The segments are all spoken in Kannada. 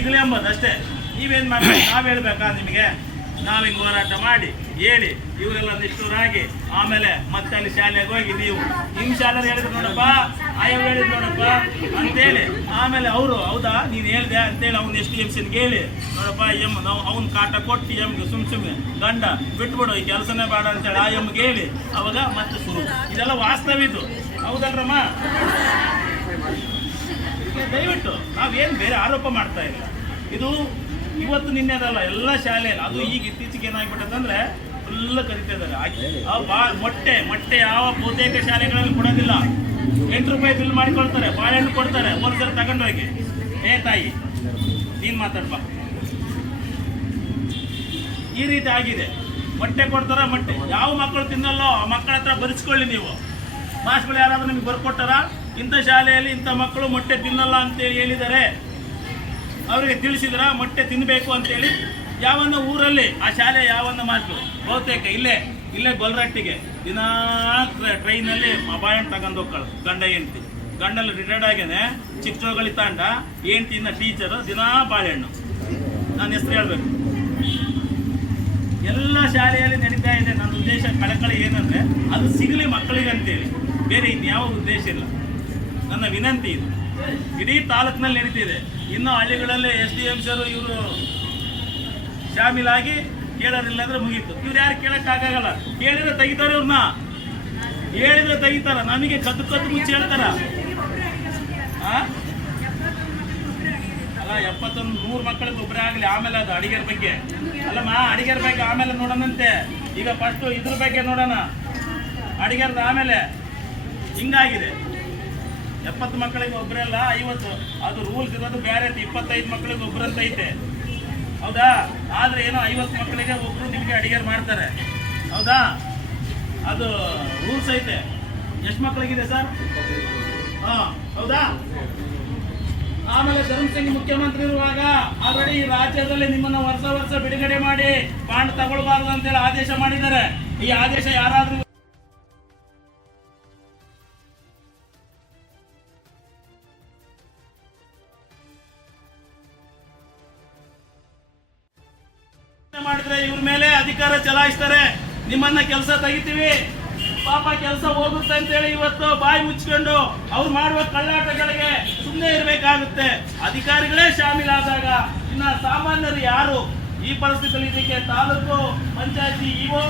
ಸಿಗಲಿ ಎಂಬುದು ಅಷ್ಟೇ. ನೀವೇನು ಮಾಡಿ ನಾವು ಹೇಳ್ಬೇಕಾ ನಿಮಗೆ? ನಾವು ಹಿಂಗೆ ಹೋರಾಟ ಮಾಡಿ ಹೇಳಿ ಇವರೆಲ್ಲ ನಿಷ್ಠುರಾಗಿ ಆಮೇಲೆ ಮತ್ತೆ ಅಲ್ಲಿ ಶಾಲೆಗೆ ಹೋಗಿ ನೀವು ನಿಮ್ಮ ಶಾಲೆ ಹೇಳಿದ್ರು ನೋಡಪ್ಪ, ಆಯವ್ ಹೇಳಿದ್ರು ನೋಡಪ್ಪ ಅಂತೇಳಿ ಆಮೇಲೆ ಅವರು ಹೌದಾ ನೀನು ಹೇಳಿದೆ ಅಂತೇಳಿ ಅವ್ನು SDMCಗೆ ಹೇಳಿ ನೋಡಪ್ಪ ನಾವು ಅವ್ನ ಕಾಟ ಕೊಟ್ಟು ಎಮ್ಗೆ ಸುಮ್ಮನೆ ಗಂಡ ಬಿಟ್ಬಿಡು ಈ ಕೆಲಸನೇ ಬೇಡ ಅಂತೇಳಿ ಆ ಎಮ್ಗೆ ಹೇಳಿ ಅವಾಗ ಮತ್ತೆ ಶುರು. ಇದೆಲ್ಲ ವಾಸ್ತವಿದ್ದು ಹೌದಲ್ರಮ್ಮ? ದಯವಿಟ್ಟು ನಾವೇನು ಬೇರೆ ಆರೋಪ ಮಾಡ್ತಾ ಇಲ್ಲ. ಇದು ಇವತ್ತು ನಿನ್ನೆದಲ್ಲ, ಎಲ್ಲ ಶಾಲೆಯಲ್ಲಿ. ಅದು ಈಗ ಇತ್ತೀಚೆಗೆ ಏನಾಗ್ಬಿಟ್ಟದಂದ್ರೆ ಫುಲ್ ಕರಿತಾ ಇದ್ದಾರೆ. ಮೊಟ್ಟೆ ಯಾವ ಬಹುತೇಕ ಶಾಲೆಗಳಲ್ಲಿ ಕೊಡೋದಿಲ್ಲ. 8 ರೂಪಾಯಿ ಬಿಲ್ ಮಾಡಿಕೊಳ್ತಾರೆ, ಬಾಳೆಹಣ್ಣು ಕೊಡ್ತಾರೆ, ಒಂದ್ಸಲ ತಗೊಂಡೋಗಿ ತಾಯಿ ನೀನು ಮಾತಾಡ್ಬಾ. ಈ ರೀತಿ ಆಗಿದೆ. ಮೊಟ್ಟೆ ಕೊಡ್ತಾರ, ಮೊಟ್ಟೆ ಯಾವ ಮಕ್ಕಳು ತಿನ್ನಲ್ಲೋ ಆ ಮಕ್ಕಳ ಹತ್ರ ಬರೆಸ್ಕೊಳ್ಳಿ ನೀವು. ಮಾಸ್ಗಳು ಯಾರಾದ್ರೂ ನಿಮ್ಗೆ ಬರ್ಕೊಟ್ಟಾರ ಇಂಥ ಶಾಲೆಯಲ್ಲಿ ಇಂಥ ಮಕ್ಕಳು ಮೊಟ್ಟೆ ತಿನ್ನಲ್ಲ ಅಂತೇಳಿ ಹೇಳಿದ್ದಾರೆ, ಅವರಿಗೆ ತಿಳಿಸಿದ್ರ ಮೊಟ್ಟೆ ತಿನ್ನಬೇಕು ಅಂತೇಳಿ? ಯಾವನ್ನ ಊರಲ್ಲಿ ಆ ಶಾಲೆ ಯಾವನ್ನ ಮಾಸ್ಗಳು ಬಹುತೇಕ ಇಲ್ಲೇ ಗೊಲ್ರಟ್ಟಿಗೆ ದಿನಾ ಟ್ರೈನಲ್ಲಿ ಬಾಳೆಹಣ್ಣು ತಗೊಂಡು ಹೋಗ್ಕೊಳ್ಳ ಗಂಡ ಹೆಂಡ್ತಿ. ಗಂಡಲ್ಲಿ ರಿಟೈರ್ಡ್ ಆಗೇನೆ ಚಿಕ್ಕಜೋಗಳಿ ತಾಂಡ, ಹೆಂಡ್ತಿನ ಟೀಚರು, ದಿನಾ ಬಾಳೆಹಣ್ಣು. ನಾನು ಹೆಸರು ಹೇಳ್ಬೇಕು. ಎಲ್ಲ ಶಾಲೆಯಲ್ಲಿ ನಡೀತಾ ಇದೆ. ನನ್ನ ಉದ್ದೇಶ ಕಳಕಳಿ ಏನಂದ್ರೆ ಅದು ಸಿಗಲಿ ಮಕ್ಕಳಿಗೆ ಅಂತೇಳಿ, ಬೇರೆ ಇನ್ಯಾವ ಉದ್ದೇಶ ಇಲ್ಲ. ನನ್ನ ವಿನಂತಿ ಇದು. ಇಡೀ ತಾಲೂಕಿನಲ್ಲಿ ನಡೀತಿದೆ. ಇನ್ನು ಹಳ್ಳಿಗಳಲ್ಲಿ SDMC ಇವರು ಶಾಮೀಲಾಗಿ ಕೇಳೋರಿಲ್ಲ ಅಂದ್ರೆ ಮುಗೀತು. ಇವ್ರು ಯಾರು ಕೇಳಕ್ಕಾಗಲ್ಲ. ಕೇಳಿದ್ರೆ ತೆಗಿತಾರೆ, ಇವ್ರನ್ನ ಹೇಳಿದ್ರೆ ತೆಗಿತಾರ. ನಮಗೆ ಕದ್ದು ಮುಚ್ಚಿ ಹೇಳ್ತಾರ. ಅಲ್ಲ 71-100 ಮಕ್ಕಳಿಗೆ ಒಬ್ಬರೇ ಆಗಲಿ, ಆಮೇಲೆ ಅದು ಅಡಿಗೆರ ಬಗ್ಗೆ ಅಲ್ಲಮ್ಮ. ಅಡಿಗೆರ ಬಗ್ಗೆ ಆಮೇಲೆ ನೋಡೋಣಂತೆ. ಈಗ ಫಸ್ಟು ಇದ್ರ ಬಗ್ಗೆ ನೋಡೋಣ, ಅಡಿಗೆರದ ಆಮೇಲೆ. ಹಿಂಗಾಗಿದೆ. 70 ಮಕ್ಕಳಿಗೆ ಒಬ್ಬರಲ್ಲ 50. ಅದು ರೂಲ್ಸ್ ಇರೋದು ಬೇರೆ. 25 ಮಕ್ಕಳಿಗೆ ಒಬ್ಬರಂತ ಐತೆ, ಹೌದಾ? ಆದರೆ ಏನೋ 50 ಮಕ್ಕಳಿಗೆ ಒಬ್ಬರು ನಿಮಗೆ ಅಡಿಗೆ ಮಾಡ್ತಾರೆ, ಹೌದಾ? ಅದು ರೂಲ್ಸ್ ಐತೆ. ಎಷ್ಟು ಮಕ್ಕಳಿಗಿದೆ ಸರ್? ಹೌದಾ? ಆಮೇಲೆ ಧರ್ಮಸಿಂಗ್ ಮುಖ್ಯಮಂತ್ರಿ ಇರುವಾಗ ಆಲ್ರೆಡಿ ಈ ರಾಜ್ಯದಲ್ಲಿ ನಿಮ್ಮನ್ನ ವರ್ಷ ಬಿಡುಗಡೆ ಮಾಡಿ ಬಾಂಡ್ ತಗೊಳ್ಬಾರ್ದು ಅಂತೇಳಿ ಆದೇಶ ಮಾಡಿದ್ದಾರೆ. ಈ ಆದೇಶ ಯಾರಾದ್ರೂ ಮಾಡಿದ್ರೆ ಇವ್ರ ಮೇಲೆ ಅಧಿಕಾರ ಚಲಾಯಿಸ್ತಾರೆ. ನಿಮ್ಮನ್ನ ಕೆಲಸ ತೆಗಿತೀವಿ, ಪಾಪ ಕೆಲಸ ಹೋಗುತ್ತೆ ಅಂತೇಳಿ ಇವತ್ತು ಬಾಯಿ ಮುಚ್ಕೊಂಡು ಅವ್ರು ಮಾಡುವ ಕಳ್ಳಾಟಗಳಿಗೆ ಸುಮ್ಮನೆ ಇರಬೇಕಾಗುತ್ತೆ. ಅಧಿಕಾರಿಗಳೇ ಶಾಮೀಲಾದಾಗ ಇನ್ನ ಸಾಮಾನ್ಯರು ಯಾರು? ಈ ಪರಿಸ್ಥಿತಿಯಲ್ಲಿ ಇದಕ್ಕೆ ತಾಲೂಕು ಪಂಚಾಯತಿ ಇಒ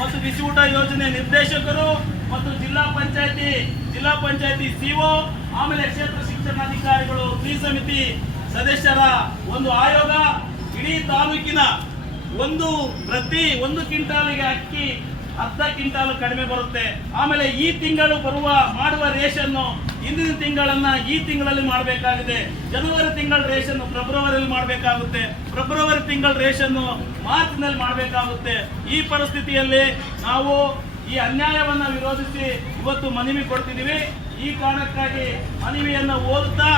ಮತ್ತು ಬಿಸಿ ಊಟ ಯೋಜನೆ ನಿರ್ದೇಶಕರು ಮತ್ತು ಜಿಲ್ಲಾ ಪಂಚಾಯತಿ ಸಿಒ, ಆಮೇಲೆ ಕ್ಷೇತ್ರ ಶಿಕ್ಷಣಾಧಿಕಾರಿಗಳು, ಸಮಿತಿ ಸದಸ್ಯರ ಒಂದು ಆಯೋಗ, ಇಡೀ ತಾಲೂಕಿನ ಪ್ರತಿ 1 ಕ್ವಿಂಟಾಲಿಗೆ ಅಕ್ಕಿ 10 ಕ್ವಿಂಟಾಲ್ ಕಡಿಮೆ ಬರುತ್ತೆ. ಆಮೇಲೆ ಈ ತಿಂಗಳು ಮಾಡುವ ರೇಷನ್ನು ಹಿಂದಿನ ತಿಂಗಳನ್ನ ಈ ತಿಂಗಳಲ್ಲಿ ಮಾಡಬೇಕಾಗಿದೆ. ಜನವರಿ ತಿಂಗಳ ರೇಷನ್ನು ಫೆಬ್ರವರಿಯಲ್ಲಿ ಮಾಡಬೇಕಾಗುತ್ತೆ. ಫೆಬ್ರವರಿ ತಿಂಗಳ ರೇಷನ್ನು ಮಾರ್ಚ್ನಲ್ಲಿ ಮಾಡಬೇಕಾಗುತ್ತೆ. ಈ ಪರಿಸ್ಥಿತಿಯಲ್ಲಿ ನಾವು ಈ ಅನ್ಯಾಯವನ್ನು ವಿರೋಧಿಸಿ ಇವತ್ತು ಮನವಿ ಕೊಡ್ತಿದ್ದೀವಿ. ಈ ಕಾರಣಕ್ಕಾಗಿ ಮನವಿಯನ್ನು ಓದುತ್ತಾ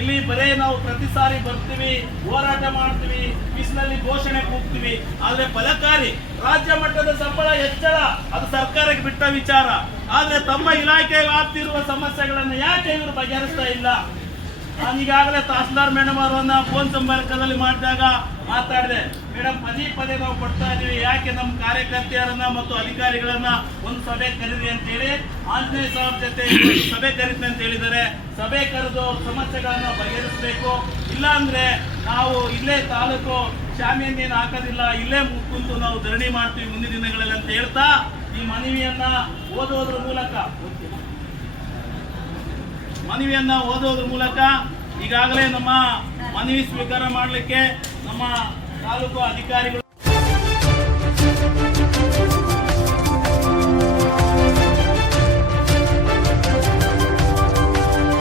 ಇಲ್ಲಿ ಬರೇ ನಾವು ಪ್ರತಿ ಸಾರಿ ಬರ್ತೀವಿ, ಹೋರಾಟ ಮಾಡ್ತೀವಿ, ಬಿಸಿಲಲ್ಲಿ ಘೋಷಣೆ ಕೂಗ್ತೀವಿ, ಆದ್ರೆ ಫಲಕಾರಿ ರಾಜ್ಯ ಮಟ್ಟದ ಸಂಬಳ ಹೆಚ್ಚಳ ಅದು ಸರ್ಕಾರಕ್ಕೆ ಬಿಟ್ಟ ವಿಚಾರ. ಆದ್ರೆ ತಮ್ಮ ಇಲಾಖೆ ವ್ಯಾಪ್ತಿರುವ ಸಮಸ್ಯೆಗಳನ್ನು ಯಾಕೆ ಇವರು ಬಗೆಹರಿಸ್ತಾ ಇಲ್ಲ? ನಾನು ಈಗಾಗಲೇ ತಹಸೀಲ್ದಾರ್ ಮೇಡಮ್ ಅವರನ್ನ ಫೋನ್ ಸಂಪರ್ಕದಲ್ಲಿ ಮಾಡಿದಾಗ ಮಾತಾಡಿದೆ. ಮೇಡಮ್ ಪದೇ ನಾವು ಕೊಡ್ತಾ ಇದೀವಿ, ಯಾಕೆ ನಮ್ಮ ಕಾರ್ಯಕರ್ತೆಯರನ್ನ ಮತ್ತು ಅಧಿಕಾರಿಗಳನ್ನ ಒಂದು ಸಭೆ ಕರೀರಿ ಅಂತೇಳಿ ಆಂಜನೇಯ ಸಾಹೇಬ್ ಜೊತೆ ಸಭೆ ಕರೀತೀನಿ ಅಂತ ಹೇಳಿದ್ದಾರೆ. ಸಭೆ ಕರೆದು ಸಮಸ್ಯೆಗಳನ್ನ ಬಗೆಹರಿಸಬೇಕು. ಇಲ್ಲ ಅಂದ್ರೆ ನಾವು ಇಲ್ಲೇ ತಾಲೂಕು ಶಾಮಿಯನ್ನೇನು ಹಾಕೋದಿಲ್ಲ, ಇಲ್ಲೇ ಕುಂತು ನಾವು ಧರಣಿ ಮಾಡ್ತೀವಿ ಮುಂದಿನ ದಿನಗಳಲ್ಲಿ ಅಂತ ಹೇಳ್ತಾ ಈ ಮನವಿಯನ್ನ ಓದೋದ್ರ ಮೂಲಕ ಈಗಾಗಲೇ ನಮ್ಮ ಮನವಿ ಸ್ವೀಕಾರ ಮಾಡಲಿಕ್ಕೆ ನಮ್ಮ ತಾಲೂಕು ಅಧಿಕಾರಿಗಳು